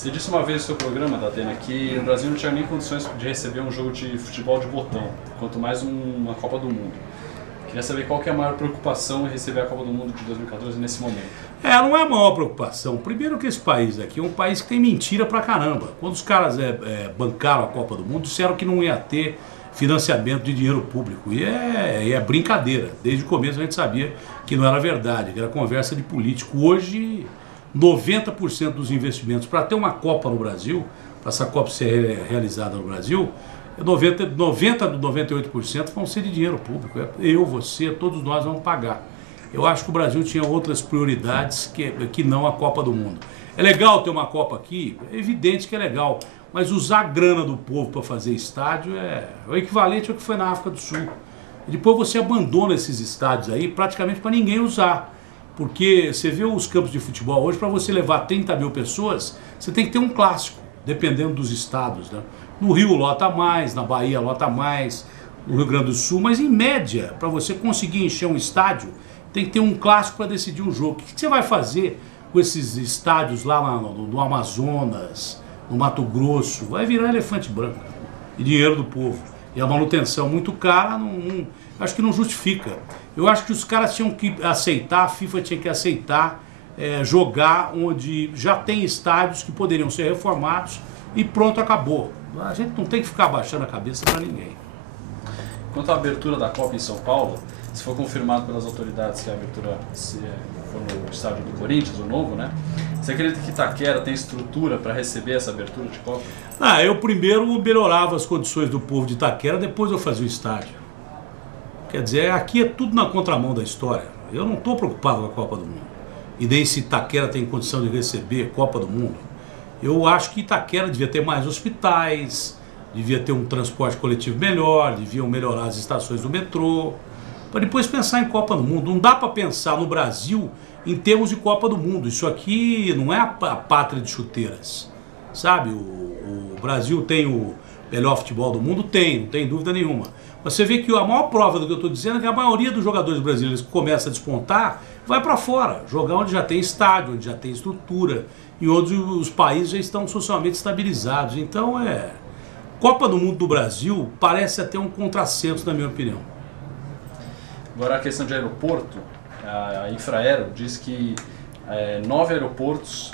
Você disse uma vez no seu programa, Datena, que o Brasil não tinha nem condições de receber um jogo de futebol de botão, quanto mais uma Copa do Mundo. Queria saber qual que é a maior preocupação em receber a Copa do Mundo de 2014 nesse momento. Não é a maior preocupação. Primeiro que esse país aqui é um país que tem mentira pra caramba. Quando os caras bancaram a Copa do Mundo, disseram que não ia ter financiamento de dinheiro público. E é brincadeira. Desde o começo a gente sabia que não era verdade, que era conversa de político. Hoje, 90% dos investimentos para ter uma Copa no Brasil, para essa Copa ser realizada no Brasil, 90 a 98% vão ser de dinheiro público. Eu, você, todos nós vamos pagar. Eu acho que o Brasil tinha outras prioridades que não a Copa do Mundo. É legal ter uma Copa aqui, é evidente que é legal, mas usar a grana do povo para fazer estádio é o equivalente ao que foi na África do Sul. E depois você abandona esses estádios aí praticamente para ninguém usar. Porque você vê os campos de futebol hoje, para você levar 30 mil pessoas, você tem que ter um clássico, dependendo dos estados, né? No Rio lota mais, na Bahia lota mais, no Rio Grande do Sul, mas em média, para você conseguir encher um estádio, tem que ter um clássico para decidir um jogo. O que você vai fazer com esses estádios lá no Amazonas, no Mato Grosso? Vai virar elefante branco e dinheiro do povo. E a manutenção muito cara, acho que não justifica. Eu acho que os caras tinham que aceitar, a FIFA tinha que aceitar jogar onde já tem estádios que poderiam ser reformados e pronto, acabou. A gente não tem que ficar abaixando a cabeça para ninguém. Quanto à abertura da Copa em São Paulo, se for confirmado pelas autoridades que a abertura for no estádio do Corinthians, o novo, né? Você acredita que Itaquera tem estrutura para receber essa abertura de Copa? Eu primeiro melhorava as condições do povo de Itaquera, depois eu fazia o estádio. Quer dizer, aqui é tudo na contramão da história. Eu não estou preocupado com a Copa do Mundo. E nem se Itaquera tem condição de receber Copa do Mundo. Eu acho que Itaquera devia ter mais hospitais, devia ter um transporte coletivo melhor, deviam melhorar as estações do metrô, para depois pensar em Copa do Mundo. Não dá para pensar no Brasil em termos de Copa do Mundo. Isso aqui não é a pátria de chuteiras, sabe? O Brasil tem o melhor futebol do mundo? Tem, não tem dúvida nenhuma. Mas você vê que a maior prova do que eu estou dizendo é que a maioria dos jogadores brasileiros que começa a despontar vai para fora, jogar onde já tem estádio, onde já tem estrutura, e onde os países já estão socialmente estabilizados. Então Copa do Mundo do Brasil parece até um contrassenso, na minha opinião. Agora a questão de aeroporto, a Infraero diz que 9 aeroportos,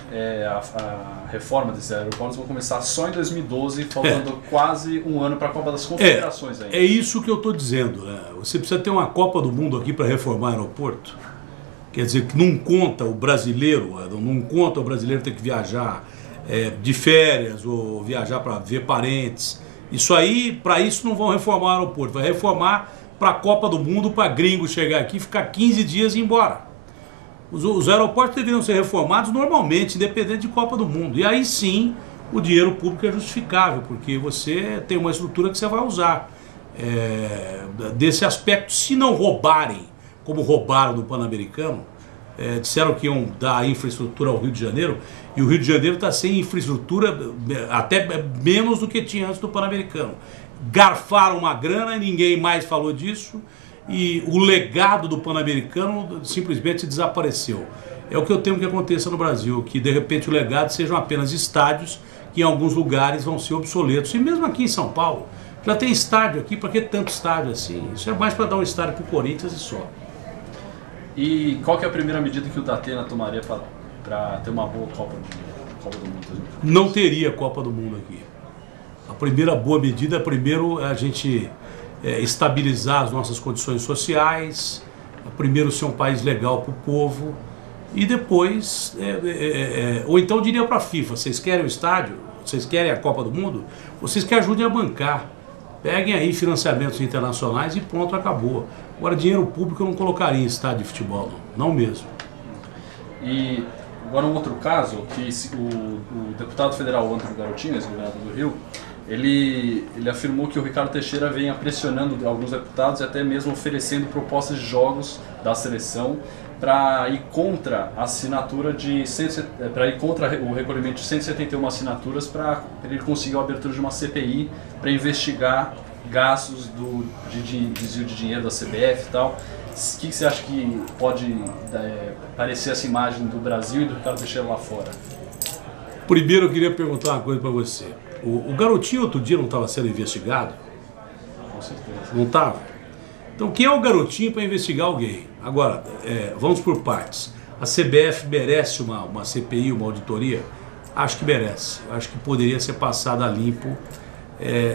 a reforma desses aeroportos vão começar só em 2012, faltando quase um ano para a Copa das Confederações ainda. É isso que eu estou dizendo, né? Você precisa ter uma Copa do Mundo aqui para reformar aeroporto. Quer dizer, que não conta o brasileiro ter que viajar de férias ou viajar para ver parentes. Isso aí, para isso não vão reformar o aeroporto, vai reformar para a Copa do Mundo, para gringo chegar aqui, ficar 15 dias e ir embora. Os aeroportos deveriam ser reformados normalmente, independente de Copa do Mundo. E aí sim, o dinheiro público é justificável, porque você tem uma estrutura que você vai usar. Desse aspecto, se não roubarem, como roubaram no Pan-Americano, disseram que iam dar infraestrutura ao Rio de Janeiro, e o Rio de Janeiro está sem infraestrutura até menos do que tinha antes do Pan-Americano. Garfaram uma grana e ninguém mais falou disso, e o legado do Pan-Americano simplesmente desapareceu. É o que eu temo que aconteça no Brasil, que de repente o legado sejam apenas estádios que em alguns lugares vão ser obsoletos. E mesmo aqui em São Paulo, já tem estádio aqui, para que tanto estádio assim? Isso é mais para dar um estádio para o Corinthians e só. E qual que é a primeira medida que o Datena tomaria para ter uma boa Copa do Mundo? Não teria Copa do Mundo aqui. A primeira boa medida, primeiro, é a gente estabilizar as nossas condições sociais, primeiro ser um país legal para o povo, e depois, ou então eu diria para a FIFA, vocês querem o estádio? Vocês querem a Copa do Mundo? Vocês que ajudem a bancar. Peguem aí financiamentos internacionais e pronto, acabou. Agora, dinheiro público eu não colocaria em estádio de futebol, não mesmo. E agora um outro caso, que o deputado federal Antônio Garotinho, ex-governador do Rio, ele afirmou que o Ricardo Teixeira venha pressionando alguns deputados e até mesmo oferecendo propostas de jogos da seleção para ir contra a assinatura para ir contra o recolhimento de 171 assinaturas para ele conseguir a abertura de uma CPI para investigar gastos de desvio de dinheiro da CBF e tal. O que você acha que pode parecer essa imagem do Brasil e do Ricardo Teixeira lá fora? Primeiro eu queria perguntar uma coisa para você. O garotinho outro dia não estava sendo investigado? Com certeza. Não estava? Então quem é o garotinho para investigar alguém? Agora, vamos por partes. A CBF merece uma CPI, uma auditoria? Acho que merece. Acho que poderia ser passada a limpo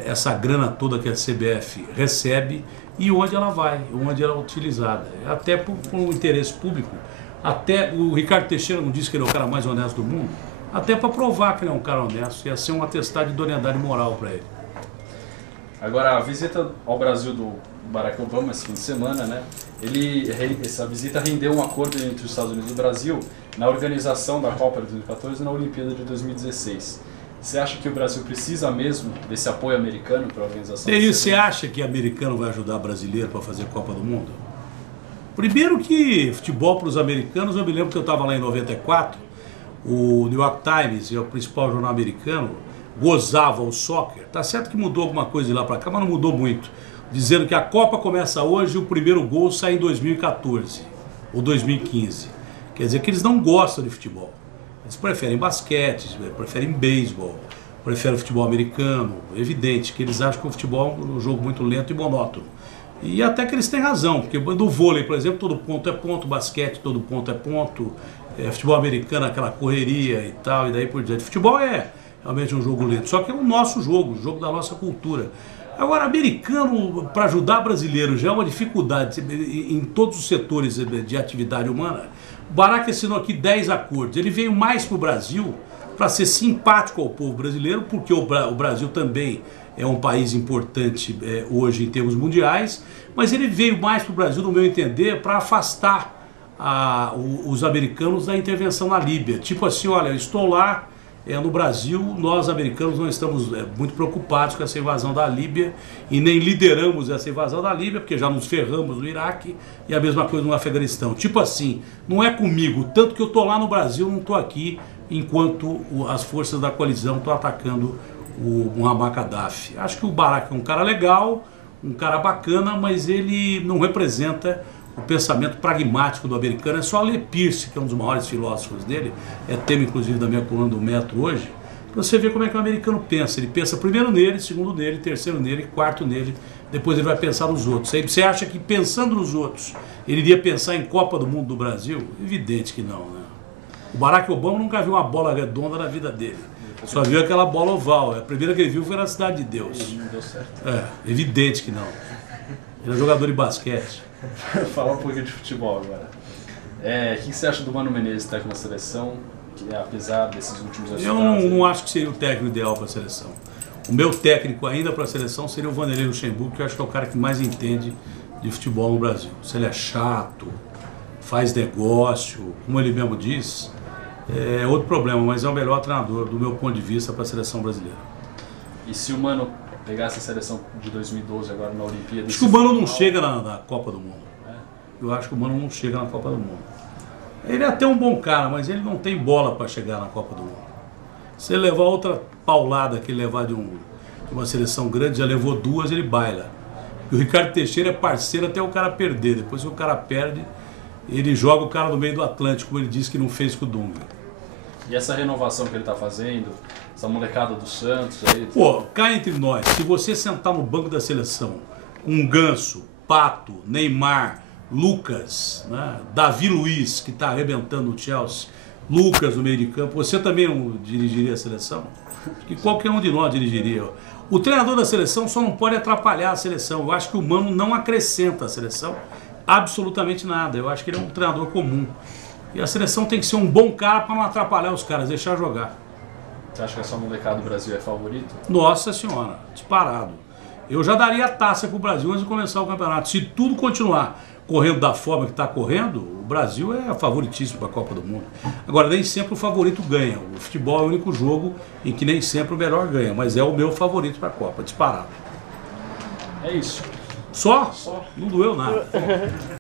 essa grana toda que a CBF recebe e onde ela vai, onde ela é utilizada. Até por um interesse público. Até o Ricardo Teixeira não disse que ele é o cara mais honesto do mundo? Até para provar que ele é um cara honesto, ia ser um atestado de idoneidade moral para ele. Agora, a visita ao Brasil do Barack Obama esse fim de semana, né? Essa visita rendeu um acordo entre os Estados Unidos e o Brasil na organização da Copa de 2014 e na Olimpíada de 2016. Você acha que o Brasil precisa mesmo desse apoio americano para a organização? E aí, você acha que americano vai ajudar brasileiro para fazer Copa do Mundo? Primeiro que futebol para os americanos, eu me lembro que eu estava lá em 94, o New York Times, o principal jornal americano, gozava o soccer. Tá certo que mudou alguma coisa de lá para cá, mas não mudou muito. Dizendo que a Copa começa hoje e o primeiro gol sai em 2014 ou 2015. Quer dizer que eles não gostam de futebol. Eles preferem basquete, preferem beisebol, preferem futebol americano. Evidente que eles acham que o futebol é um jogo muito lento e monótono. E até que eles têm razão, porque do vôlei, por exemplo, todo ponto é ponto, basquete, todo ponto é ponto, futebol americano, aquela correria e tal, e daí por diante. Futebol é realmente um jogo lento, só que é o nosso jogo, o jogo da nossa cultura. Agora, americano, para ajudar brasileiro, já é uma dificuldade em todos os setores de atividade humana. O Barack assinou aqui 10 acordos. Ele veio mais para o Brasil para ser simpático ao povo brasileiro, porque o Brasil também é um país importante hoje em termos mundiais, mas ele veio mais para o Brasil, no meu entender, para afastar os americanos da intervenção na Líbia. Tipo assim, olha, eu estou lá no Brasil, nós americanos não estamos muito preocupados com essa invasão da Líbia e nem lideramos essa invasão da Líbia, porque já nos ferramos no Iraque e a mesma coisa no Afeganistão. Tipo assim, não é comigo, tanto que eu estou lá no Brasil, não estou aqui enquanto as forças da coalizão estão atacando o Muammar Gaddafi. Acho que o Barack é um cara legal, um cara bacana, mas ele não representa o pensamento pragmático do americano. É só ler Peirce, que é um dos maiores filósofos dele, é tema inclusive da minha coluna do Metro hoje, para você ver como é que o americano pensa. Ele pensa primeiro nele, segundo nele, terceiro nele, quarto nele, depois ele vai pensar nos outros. Aí você acha que pensando nos outros, ele iria pensar em Copa do Mundo do Brasil? Evidente que não, né? O Barack Obama nunca viu uma bola redonda na vida dele. Só viu aquela bola oval. A primeira que ele viu foi na Cidade de Deus. Não deu certo. Evidente que não. Ele é jogador de basquete. Falar um pouquinho de futebol agora. O que você acha do Mano Menezes, técnico da seleção, que apesar desses últimos resultados... Eu não acho que seria o técnico ideal para a seleção. O meu técnico ainda para a seleção seria o Vanderlei Luxemburgo, que eu acho que é o cara que mais entende de futebol no Brasil. Se ele é chato, faz negócio, como ele mesmo diz, é outro problema, mas é o melhor treinador, do meu ponto de vista, para a seleção brasileira. E se o Mano pegasse a seleção de 2012 agora na Olimpíada... Acho que o Mano não chega na Copa do Mundo. Eu acho que o Mano não chega na Copa do Mundo. Ele é até um bom cara, mas ele não tem bola para chegar na Copa do Mundo. Se ele levar outra paulada que ele levar de uma seleção grande, já levou duas, ele baila. E o Ricardo Teixeira é parceiro até o cara perder. Depois que o cara perde, ele joga o cara no meio do Atlântico, como ele disse que não fez com o Dunga. E essa renovação que ele está fazendo, essa molecada do Santos aí... Pô, cá entre nós, se você sentar no banco da seleção com Ganso, Pato, Neymar, Lucas, né, Davi Luiz, que está arrebentando o Chelsea, Lucas no meio de campo, você também não dirigiria a seleção? Que qualquer um de nós dirigiria. O treinador da seleção só não pode atrapalhar a seleção. Eu acho que o Mano não acrescenta a seleção absolutamente nada. Eu acho que ele é um treinador comum. E a seleção tem que ser um bom cara para não atrapalhar os caras, deixar jogar. Você acha que essa molecada do Brasil é favorito? Nossa senhora, disparado. Eu já daria a taça para o Brasil antes de começar o campeonato. Se tudo continuar correndo da forma que está correndo, o Brasil é favoritíssimo para a Copa do Mundo. Agora, nem sempre o favorito ganha. O futebol é o único jogo em que nem sempre o melhor ganha, mas é o meu favorito para a Copa, disparado. É isso. Só? Não doeu nada.